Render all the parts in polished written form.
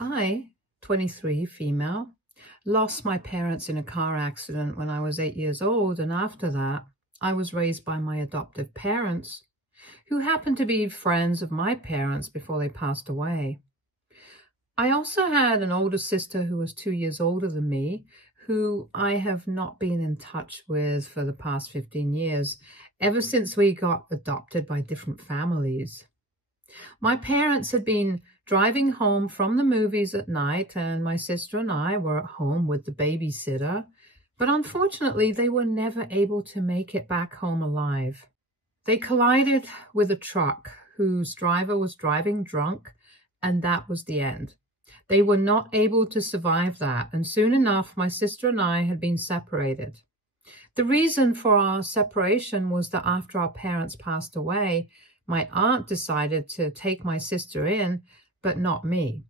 I, 23, female, lost my parents in a car accident when I was 8 years old, and after that, I was raised by my adoptive parents, who happened to be friends of my parents before they passed away. I also had an older sister who was 2 years older than me, who I have not been in touch with for the past 15 years, ever since we got adopted by different families. My parents had been driving home from the movies at night, and my sister and I were at home with the babysitter, but unfortunately they were never able to make it back home alive. They collided with a truck whose driver was driving drunk, and that was the end. They were not able to survive that, and soon enough my sister and I had been separated. The reason for our separation was that after our parents passed away, my aunt decided to take my sister in, but not me.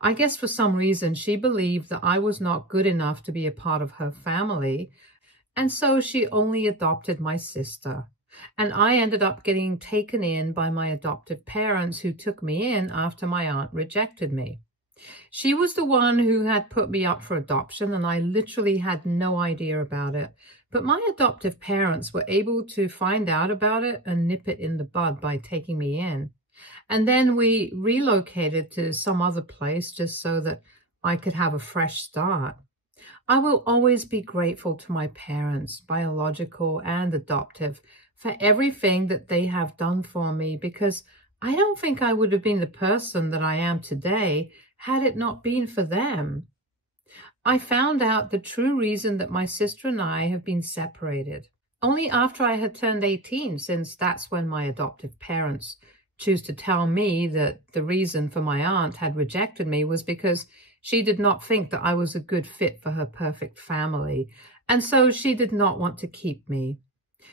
I guess for some reason she believed that I was not good enough to be a part of her family, and so she only adopted my sister. And I ended up getting taken in by my adoptive parents, who took me in after my aunt rejected me. She was the one who had put me up for adoption, and I literally had no idea about it. But my adoptive parents were able to find out about it and nip it in the bud by taking me in. And then we relocated to some other place just so that I could have a fresh start. I will always be grateful to my parents, biological and adoptive, for everything that they have done for me, because I don't think I would have been the person that I am today had it not been for them. I found out the true reason that my sister and I have been separated only after I had turned 18, since that's when my adoptive parents chose to tell me that the reason for my aunt had rejected me was because she did not think that I was a good fit for her perfect family, and so she did not want to keep me.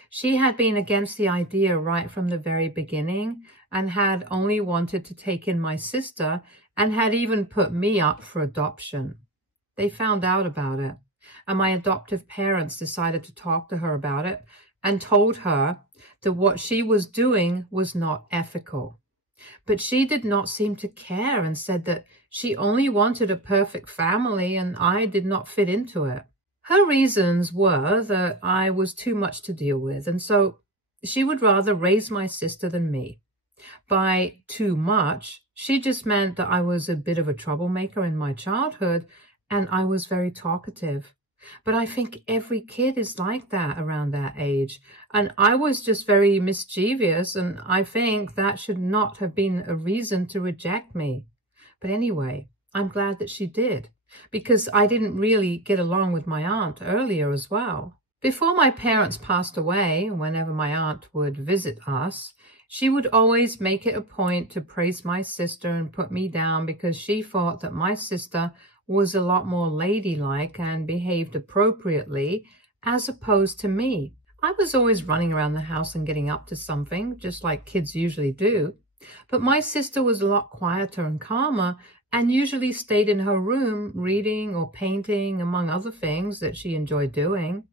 She had been against the idea right from the very beginning and had only wanted to take in my sister, and had even put me up for adoption. They found out about it, and my adoptive parents decided to talk to her about it and told her that what she was doing was not ethical. But she did not seem to care and said that she only wanted a perfect family and I did not fit into it. Her reasons were that I was too much to deal with, and so she would rather raise my sister than me. By too much, she just meant that I was a bit of a troublemaker in my childhood and I was very talkative. But I think every kid is like that around that age. And I was just very mischievous, and I think that should not have been a reason to reject me. But anyway, I'm glad that she did, because I didn't really get along with my aunt earlier as well. Before my parents passed away, whenever my aunt would visit us, she would always make it a point to praise my sister and put me down, because she thought that my sister was a lot more ladylike and behaved appropriately as opposed to me. I was always running around the house and getting up to something, just like kids usually do. But my sister was a lot quieter and calmer and usually stayed in her room reading or painting, among other things that she enjoyed doing,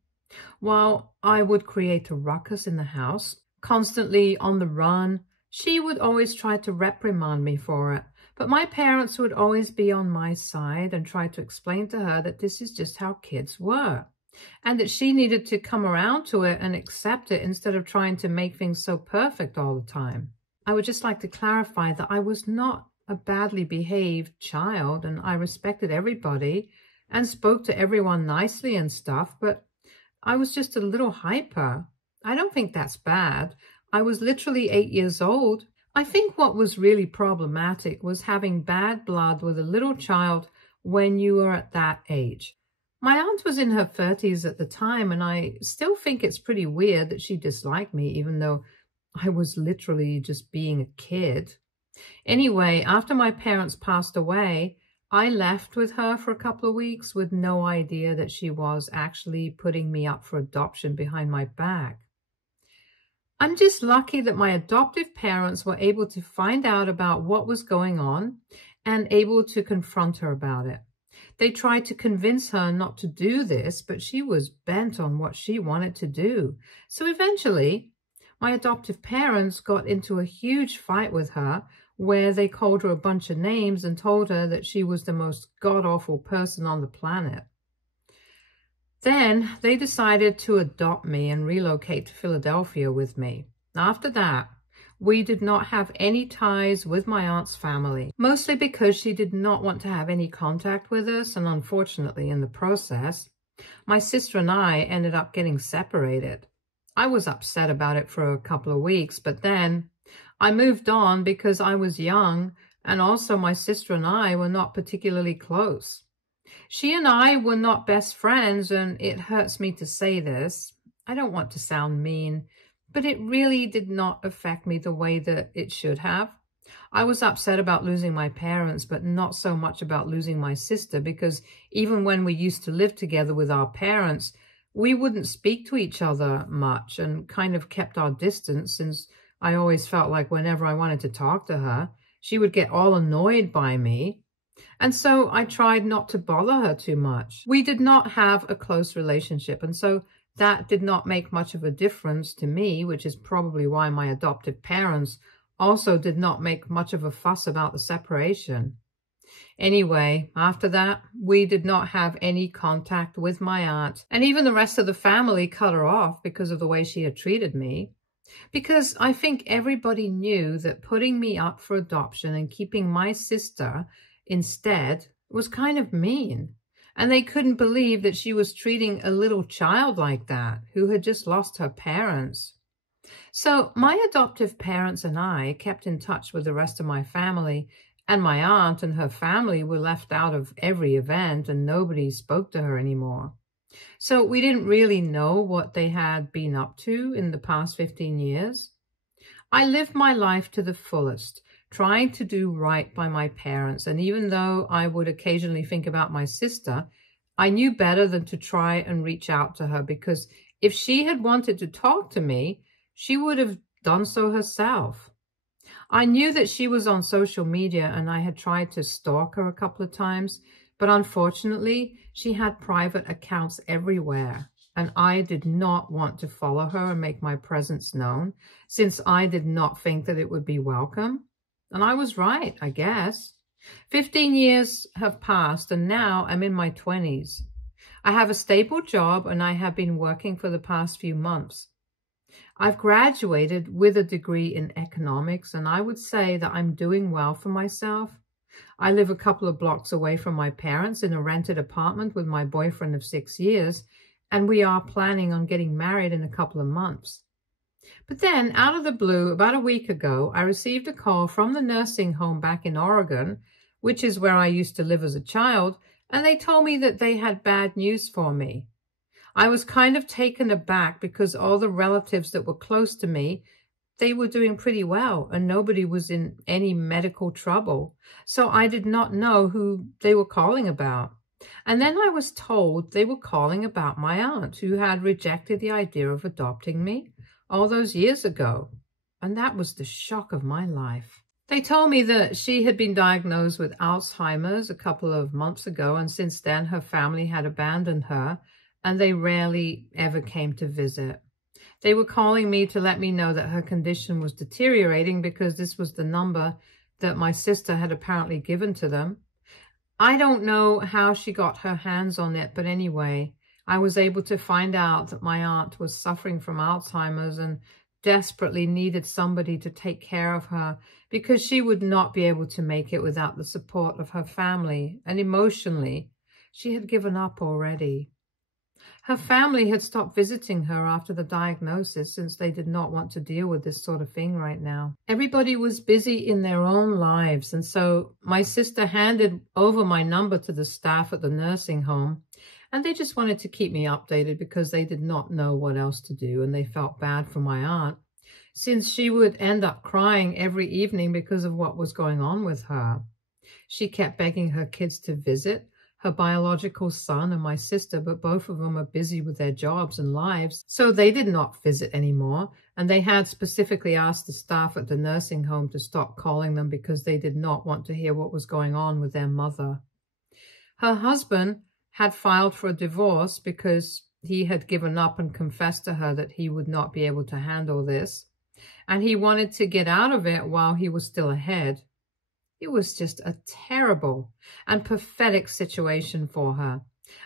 while I would create a ruckus in the house, constantly on the run. She would always try to reprimand me for it, but my parents would always be on my side and try to explain to her that this is just how kids were, and that she needed to come around to it and accept it instead of trying to make things so perfect all the time. I would just like to clarify that I was not a badly behaved child, and I respected everybody and spoke to everyone nicely and stuff, but I was just a little hyper. I don't think that's bad. I was literally 8 years old. I think what was really problematic was having bad blood with a little child when you were at that age. My aunt was in her 30s at the time, and I still think it's pretty weird that she disliked me, even though I was literally just being a kid. Anyway, after my parents passed away, I left with her for a couple of weeks with no idea that she was actually putting me up for adoption behind my back. I'm just lucky that my adoptive parents were able to find out about what was going on and able to confront her about it. They tried to convince her not to do this, but she was bent on what she wanted to do. So eventually, my adoptive parents got into a huge fight with her where they called her a bunch of names and told her that she was the most god-awful person on the planet. Then they decided to adopt me and relocate to Philadelphia with me. After that, we did not have any ties with my aunt's family, mostly because she did not want to have any contact with us, and unfortunately, in the process, my sister and I ended up getting separated. I was upset about it for a couple of weeks, but then I moved on because I was young, and also my sister and I were not particularly close. She and I were not best friends, and it hurts me to say this. I don't want to sound mean, but it really did not affect me the way that it should have. I was upset about losing my parents, but not so much about losing my sister, because even when we used to live together with our parents, we wouldn't speak to each other much and kind of kept our distance, since I always felt like whenever I wanted to talk to her, she would get all annoyed by me. And so I tried not to bother her too much. We did not have a close relationship, and so that did not make much of a difference to me, which is probably why my adoptive parents also did not make much of a fuss about the separation. Anyway, after that, we did not have any contact with my aunt, and even the rest of the family cut her off because of the way she had treated me. Because I think everybody knew that putting me up for adoption and keeping my sister instead was kind of mean, and they couldn't believe that she was treating a little child like that who had just lost her parents. So my adoptive parents and I kept in touch with the rest of my family, and my aunt and her family were left out of every event, and nobody spoke to her anymore. So we didn't really know what they had been up to in the past 15 years. I lived my life to the fullest, trying to do right by my parents, and even though I would occasionally think about my sister, I knew better than to try and reach out to her, because if she had wanted to talk to me, she would have done so herself. I knew that she was on social media, and I had tried to stalk her a couple of times, but unfortunately, she had private accounts everywhere, and I did not want to follow her and make my presence known, since I did not think that it would be welcome. And I was right, I guess. 15 years have passed, and now I'm in my 20s. I have a stable job, and I have been working for the past few months. I've graduated with a degree in economics, and I would say that I'm doing well for myself. I live a couple of blocks away from my parents in a rented apartment with my boyfriend of 6 years, and we are planning on getting married in a couple of months. But then, out of the blue, about a week ago, I received a call from the nursing home back in Oregon, which is where I used to live as a child, and they told me that they had bad news for me. I was kind of taken aback because all the relatives that were close to me, they were doing pretty well, and nobody was in any medical trouble. So I did not know who they were calling about. And then I was told they were calling about my aunt, who had rejected the idea of adopting me all those years ago. And that was the shock of my life. They told me that she had been diagnosed with Alzheimer's a couple of months ago, and since then her family had abandoned her, and they rarely ever came to visit. They were calling me to let me know that her condition was deteriorating because this was the number that my sister had apparently given to them. I don't know how she got her hands on it, but anyway, I was able to find out that my aunt was suffering from Alzheimer's and desperately needed somebody to take care of her because she would not be able to make it without the support of her family, and emotionally, she had given up already. Her family had stopped visiting her after the diagnosis since they did not want to deal with this sort of thing right now. Everybody was busy in their own lives, and so my sister handed over my number to the staff at the nursing home, and they just wanted to keep me updated because they did not know what else to do, and they felt bad for my aunt, since she would end up crying every evening because of what was going on with her. She kept begging her kids to visit, her biological son and my sister, but both of them are busy with their jobs and lives, so they did not visit anymore, and they had specifically asked the staff at the nursing home to stop calling them because they did not want to hear what was going on with their mother. Her husband had filed for a divorce because he had given up and confessed to her that he would not be able to handle this, and he wanted to get out of it while he was still ahead. It was just a terrible and pathetic situation for her.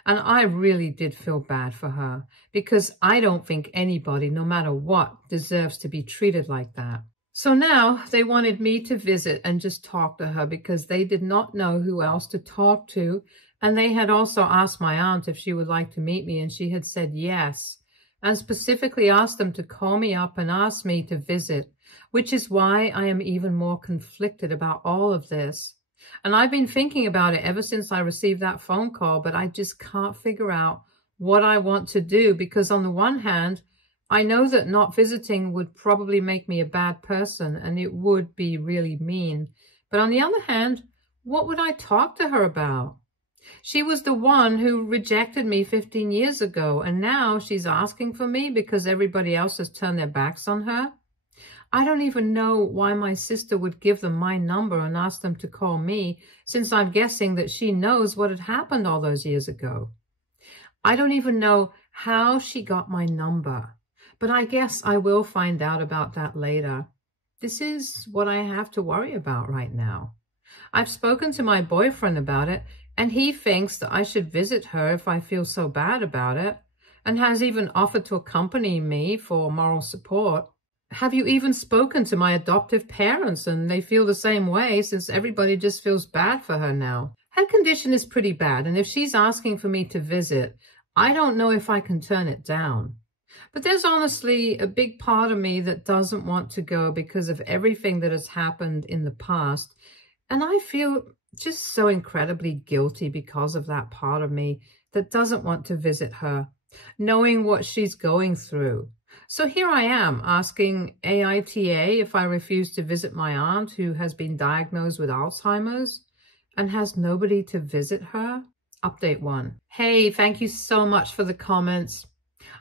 And I really did feel bad for her because I don't think anybody, no matter what, deserves to be treated like that. So now they wanted me to visit and just talk to her because they did not know who else to talk to. And they had also asked my aunt if she would like to meet me, and she had said yes, and specifically asked them to call me up and ask me to visit, which is why I am even more conflicted about all of this. And I've been thinking about it ever since I received that phone call, but I just can't figure out what I want to do because on the one hand, I know that not visiting would probably make me a bad person and it would be really mean. But on the other hand, what would I talk to her about? She was the one who rejected me 15 years ago, and now she's asking for me because everybody else has turned their backs on her. I don't even know why my sister would give them my number and ask them to call me, since I'm guessing that she knows what had happened all those years ago. I don't even know how she got my number, but I guess I will find out about that later. This is what I have to worry about right now. I've spoken to my boyfriend about it, and he thinks that I should visit her if I feel so bad about it, and has even offered to accompany me for moral support. Have you even spoken to my adoptive parents? And they feel the same way, since everybody just feels bad for her now. Her condition is pretty bad, and if she's asking for me to visit, I don't know if I can turn it down. But there's honestly a big part of me that doesn't want to go because of everything that has happened in the past. And I feel just so incredibly guilty because of that part of me that doesn't want to visit her, knowing what she's going through. So here I am asking AITA if I refuse to visit my aunt who has been diagnosed with Alzheimer's and has nobody to visit her. Update 1. Hey, thank you so much for the comments.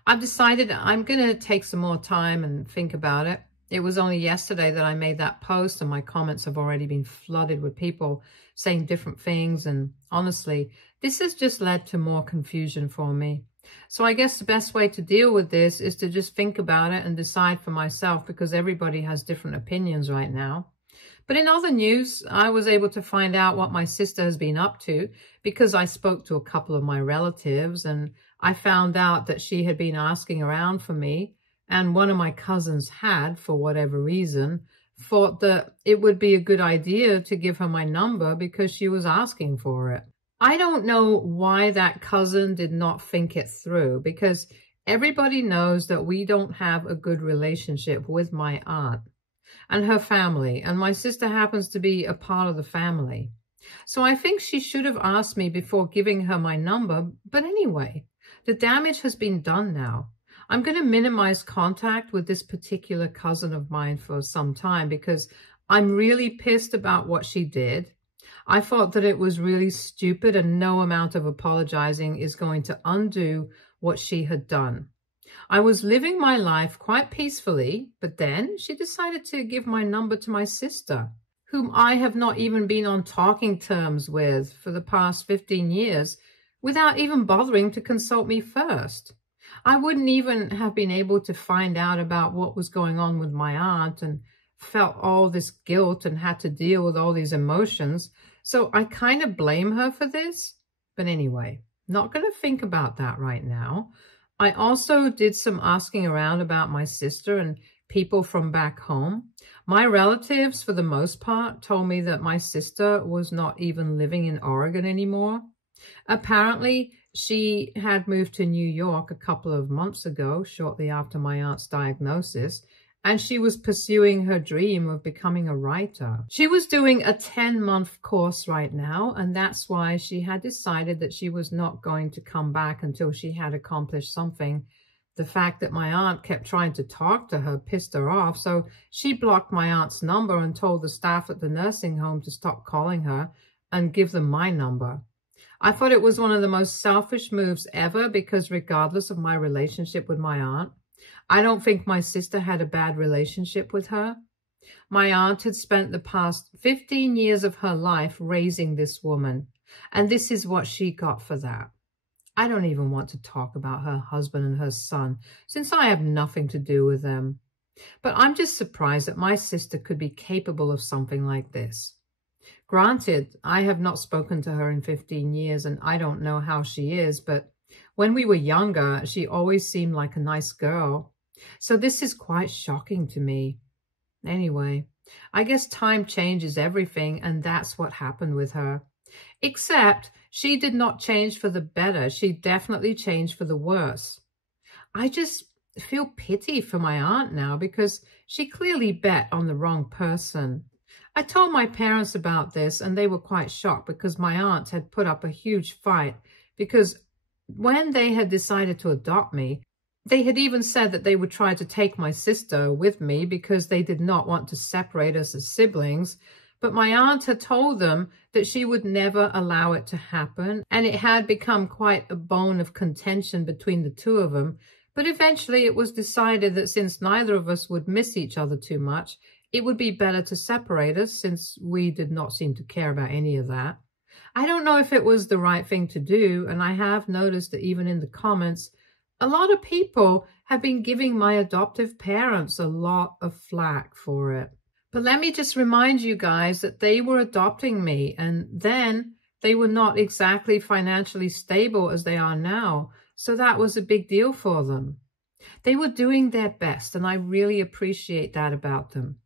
I've decided I'm going to take some more time and think about it. It was only yesterday that I made that post, and my comments have already been flooded with people saying different things. And honestly, this has just led to more confusion for me. So I guess the best way to deal with this is to just think about it and decide for myself, because everybody has different opinions right now. But in other news, I was able to find out what my sister has been up to because I spoke to a couple of my relatives, and I found out that she had been asking around for me, and one of my cousins had, for whatever reason, thought that it would be a good idea to give her my number because she was asking for it. I don't know why that cousin did not think it through, because everybody knows that we don't have a good relationship with my aunt and her family, and my sister happens to be a part of the family. So I think she should have asked me before giving her my number. But anyway, the damage has been done now. I'm going to minimize contact with this particular cousin of mine for some time because I'm really pissed about what she did. I thought that it was really stupid, and no amount of apologizing is going to undo what she had done. I was living my life quite peacefully, but then she decided to give my number to my sister, whom I have not even been on talking terms with for the past 15 years, without even bothering to consult me first. I wouldn't even have been able to find out about what was going on with my aunt, and felt all this guilt and had to deal with all these emotions. So I kind of blame her for this. But anyway, not going to think about that right now. I also did some asking around about my sister and people from back home. My relatives, for the most part, told me that my sister was not even living in Oregon anymore. Apparently, she had moved to New York a couple of months ago, shortly after my aunt's diagnosis, and she was pursuing her dream of becoming a writer. She was doing a 10-month course right now, and that's why she had decided that she was not going to come back until she had accomplished something. The fact that my aunt kept trying to talk to her pissed her off, so she blocked my aunt's number and told the staff at the nursing home to stop calling her and give them my number. I thought it was one of the most selfish moves ever, because regardless of my relationship with my aunt, I don't think my sister had a bad relationship with her. My aunt had spent the past 15 years of her life raising this woman, and this is what she got for that. I don't even want to talk about her husband and her son, since I have nothing to do with them. But I'm just surprised that my sister could be capable of something like this. Granted, I have not spoken to her in 15 years and I don't know how she is, but when we were younger, she always seemed like a nice girl. So this is quite shocking to me. Anyway, I guess time changes everything, and that's what happened with her. Except she did not change for the better. She definitely changed for the worse. I just feel pity for my aunt now because she clearly bet on the wrong person. I told my parents about this and they were quite shocked because my aunt had put up a huge fight because when they had decided to adopt me, they had even said that they would try to take my sister with me because they did not want to separate us as siblings. But my aunt had told them that she would never allow it to happen, and it had become quite a bone of contention between the two of them. But eventually it was decided that since neither of us would miss each other too much, it would be better to separate us since we did not seem to care about any of that. I don't know if it was the right thing to do, and I have noticed that even in the comments, a lot of people have been giving my adoptive parents a lot of flack for it. But let me just remind you guys that they were adopting me, and then they were not exactly financially stable as they are now. So that was a big deal for them. They were doing their best, and I really appreciate that about them.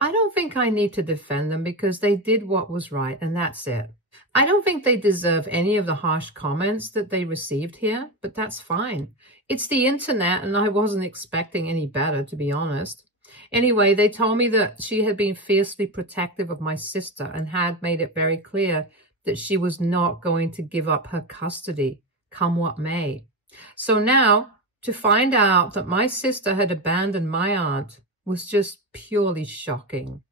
I don't think I need to defend them because they did what was right, and that's it. I don't think they deserve any of the harsh comments that they received here, but that's fine. It's the internet, and I wasn't expecting any better, to be honest. Anyway, they told me that she had been fiercely protective of my sister and had made it very clear that she was not going to give up her custody, come what may. So now, to find out that my sister had abandoned my aunt was just purely shocking.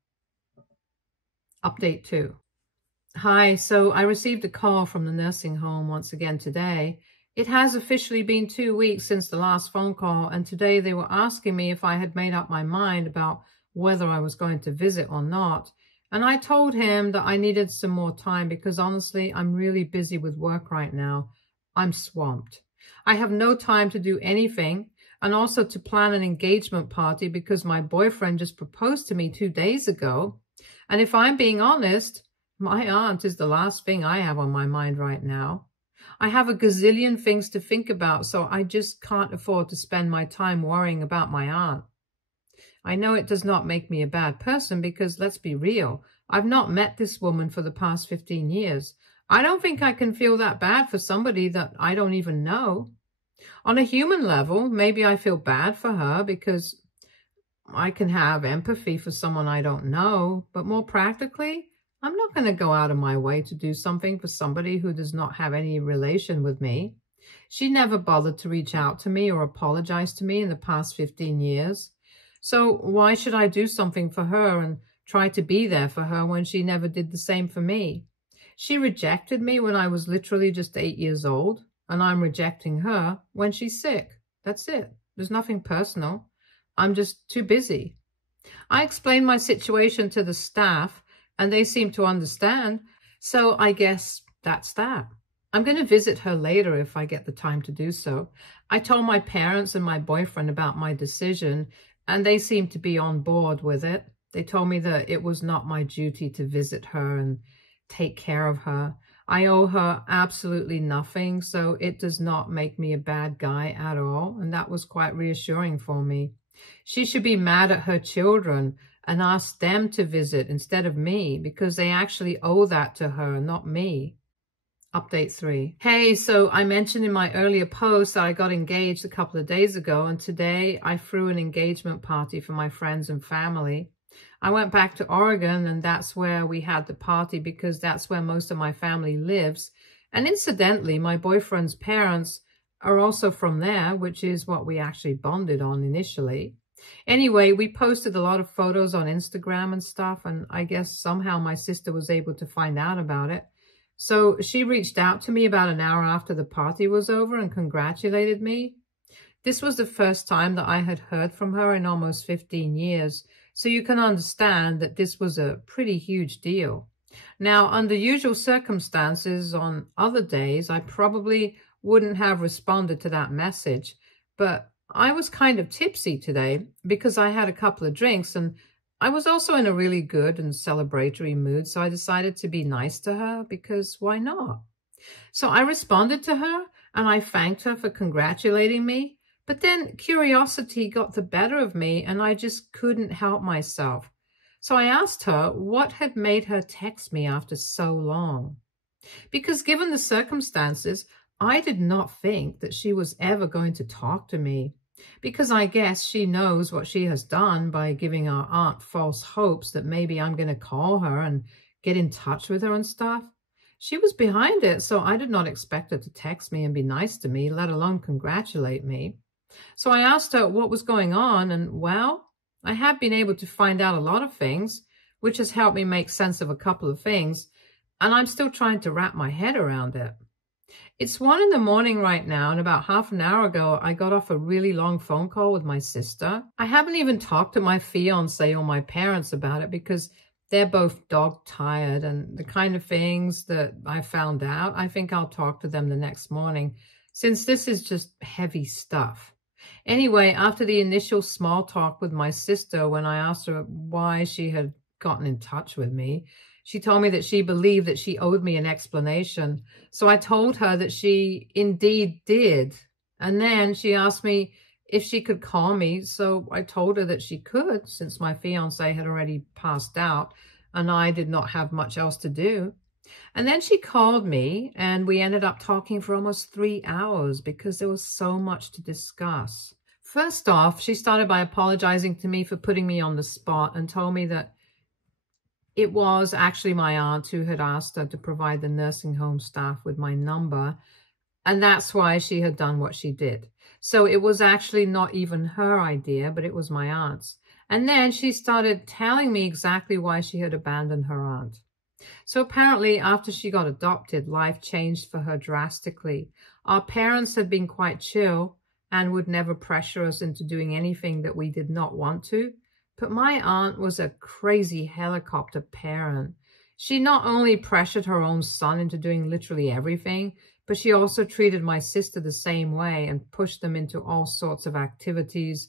Update 2. Hi, so I received a call from the nursing home once again today. It has officially been 2 weeks since the last phone call, and today they were asking me if I had made up my mind about whether I was going to visit or not. And I told him that I needed some more time because honestly, I'm really busy with work right now. I'm swamped. I have no time to do anything and also to plan an engagement party because my boyfriend just proposed to me 2 days ago. And if I'm being honest, my aunt is the last thing I have on my mind right now. I have a gazillion things to think about, so I just can't afford to spend my time worrying about my aunt. I know it does not make me a bad person because, let's be real, I've not met this woman for the past 15 years. I don't think I can feel that bad for somebody that I don't even know. On a human level, maybe I feel bad for her because I can have empathy for someone I don't know, but more practically, I'm not going to go out of my way to do something for somebody who does not have any relation with me. She never bothered to reach out to me or apologize to me in the past 15 years. So why should I do something for her and try to be there for her when she never did the same for me? She rejected me when I was literally just 8 years old, and I'm rejecting her when she's sick. That's it. There's nothing personal. I'm just too busy. I explained my situation to the staff, and they seem to understand, so I guess that's that. I'm going to visit her later if I get the time to do so. I told my parents and my boyfriend about my decision, and they seem to be on board with it. They told me that it was not my duty to visit her and take care of her. I owe her absolutely nothing, so it does not make me a bad guy at all, and that was quite reassuring for me. She should be mad at her children and ask them to visit instead of me because they actually owe that to her, not me. Update 3. Hey, so I mentioned in my earlier post that I got engaged a couple of days ago, and today I threw an engagement party for my friends and family. I went back to Oregon, and that's where we had the party because that's where most of my family lives. And incidentally, my boyfriend's parents are also from there, which is what we actually bonded on initially. Anyway, we posted a lot of photos on Instagram and stuff, and I guess somehow my sister was able to find out about it. So she reached out to me about an hour after the party was over and congratulated me. This was the first time that I had heard from her in almost 15 years, so you can understand that this was a pretty huge deal. Now, under usual circumstances, on other days, I probably wouldn't have responded to that message, but I was kind of tipsy today because I had a couple of drinks and I was also in a really good and celebratory mood, so I decided to be nice to her because why not? So I responded to her and I thanked her for congratulating me. But then curiosity got the better of me and I just couldn't help myself. So I asked her what had made her text me after so long. Because given the circumstances, I did not think that she was ever going to talk to me. Because I guess she knows what she has done by giving our aunt false hopes that maybe I'm going to call her and get in touch with her and stuff. She was behind it, so I did not expect her to text me and be nice to me, let alone congratulate me. So I asked her what was going on, and well, I have been able to find out a lot of things, which has helped me make sense of a couple of things, and I'm still trying to wrap my head around it. It's 1 in the morning right now, and about half an hour ago, I got off a really long phone call with my sister. I haven't even talked to my fiance or my parents about it because they're both dog-tired, and the kind of things that I found out, I think I'll talk to them the next morning, since this is just heavy stuff. Anyway, after the initial small talk with my sister, when I asked her why she had gotten in touch with me, she told me that she believed that she owed me an explanation. So I told her that she indeed did. And then she asked me if she could call me. So I told her that she could, since my fiance had already passed out and I did not have much else to do. And then she called me and we ended up talking for almost 3 hours because there was so much to discuss. First off, she started by apologizing to me for putting me on the spot and told me that it was actually my aunt who had asked her to provide the nursing home staff with my number, and that's why she had done what she did. So it was actually not even her idea, but it was my aunt's. And then she started telling me exactly why she had abandoned her aunt. So apparently, after she got adopted, life changed for her drastically. Our parents had been quite chill and would never pressure us into doing anything that we did not want to. But my aunt was a crazy helicopter parent. She not only pressured her own son into doing literally everything, but she also treated my sister the same way and pushed them into all sorts of activities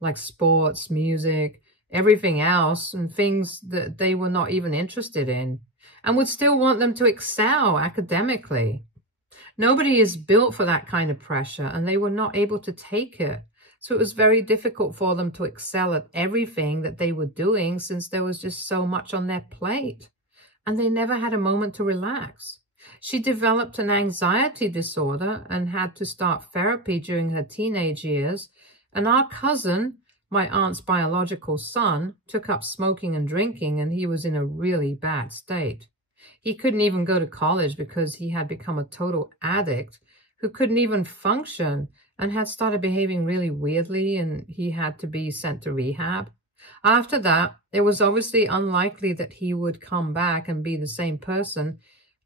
like sports, music, everything else, and things that they were not even interested in, and would still want them to excel academically. Nobody is built for that kind of pressure, and they were not able to take it. So it was very difficult for them to excel at everything that they were doing since there was just so much on their plate. And they never had a moment to relax. She developed an anxiety disorder and had to start therapy during her teenage years. And our cousin, my aunt's biological son, took up smoking and drinking, and he was in a really bad state. He couldn't even go to college because he had become a total addict who couldn't even function and had started behaving really weirdly, and he had to be sent to rehab. After that, it was obviously unlikely that he would come back and be the same person.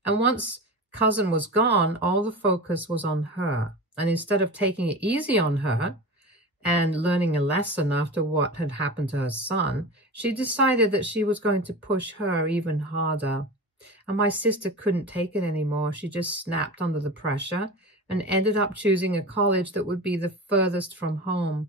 And once cousin was gone, all the focus was on her. And instead of taking it easy on her and learning a lesson after what had happened to her son, she decided that she was going to push her even harder. And my sister couldn't take it anymore. She just snapped under the pressure and ended up choosing a college that would be the furthest from home.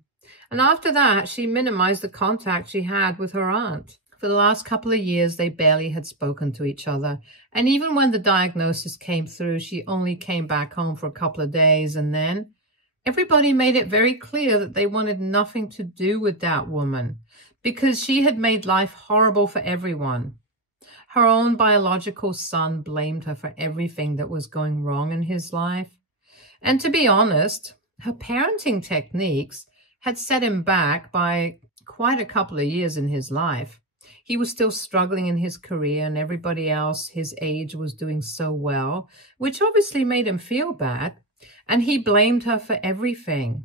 And after that, she minimized the contact she had with her aunt. For the last couple of years, they barely had spoken to each other. And even when the diagnosis came through, she only came back home for a couple of days. And then everybody made it very clear that they wanted nothing to do with that woman because she had made life horrible for everyone. Her own biological son blamed her for everything that was going wrong in his life. And to be honest, her parenting techniques had set him back by quite a couple of years in his life. He was still struggling in his career, and everybody else his age was doing so well, which obviously made him feel bad. And he blamed her for everything,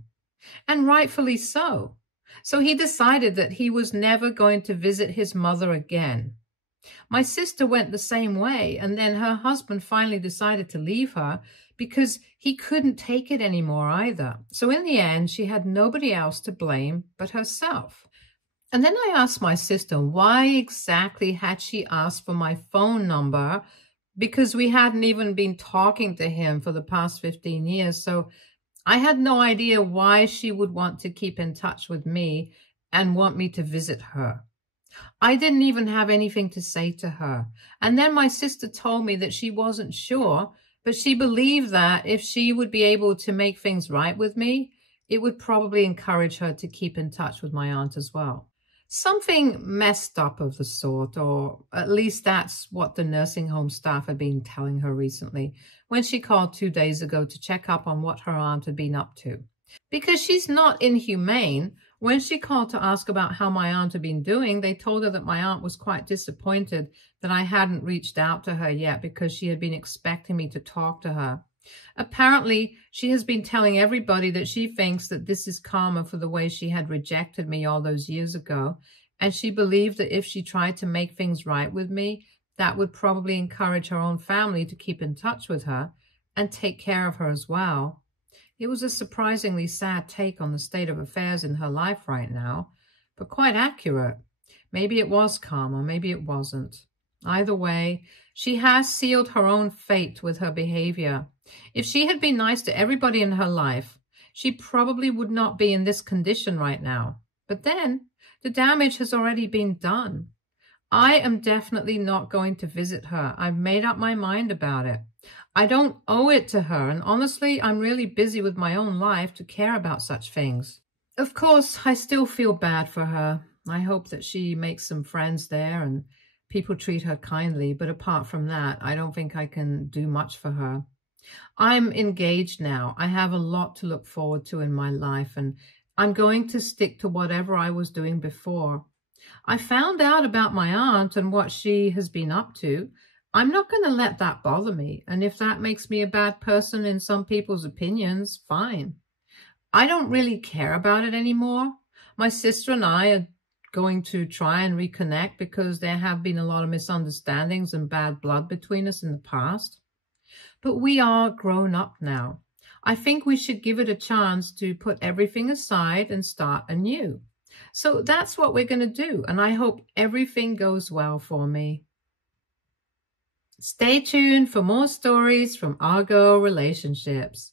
and rightfully so. So he decided that he was never going to visit his mother again. My sister went the same way, and then her husband finally decided to leave her because he couldn't take it anymore either. So in the end, she had nobody else to blame but herself. And then I asked my sister why exactly had she asked for my phone number, because we hadn't even been talking to him for the past 15 years. So I had no idea why she would want to keep in touch with me and want me to visit her. I didn't even have anything to say to her. And then my sister told me that she wasn't sure, but she believed that if she would be able to make things right with me, it would probably encourage her to keep in touch with my aunt as well. Something messed up of the sort, or at least that's what the nursing home staff had been telling her recently when she called 2 days ago to check up on what her aunt had been up to. Because she's not inhumane, when she called to ask about how my aunt had been doing, they told her that my aunt was quite disappointed that I hadn't reached out to her yet because she had been expecting me to talk to her. Apparently, she has been telling everybody that she thinks that this is karma for the way she had rejected me all those years ago, and she believed that if she tried to make things right with me, that would probably encourage her own family to keep in touch with her and take care of her as well. It was a surprisingly sad take on the state of affairs in her life right now, but quite accurate. Maybe it was karma, maybe it wasn't. Either way, she has sealed her own fate with her behavior. If she had been nice to everybody in her life, she probably would not be in this condition right now. But then, the damage has already been done. I am definitely not going to visit her. I've made up my mind about it. I don't owe it to her, and honestly, I'm really busy with my own life to care about such things. Of course, I still feel bad for her. I hope that she makes some friends there and people treat her kindly, but apart from that, I don't think I can do much for her. I'm engaged now. I have a lot to look forward to in my life, and I'm going to stick to whatever I was doing before. I found out about my aunt and what she has been up to. I'm not going to let that bother me, and if that makes me a bad person in some people's opinions, fine. I don't really care about it anymore. My sister and I are going to try and reconnect because there have been a lot of misunderstandings and bad blood between us in the past. But we are grown up now. I think we should give it a chance to put everything aside and start anew. So that's what we're going to do, and I hope everything goes well for me. Stay tuned for more stories from Argo Relationships.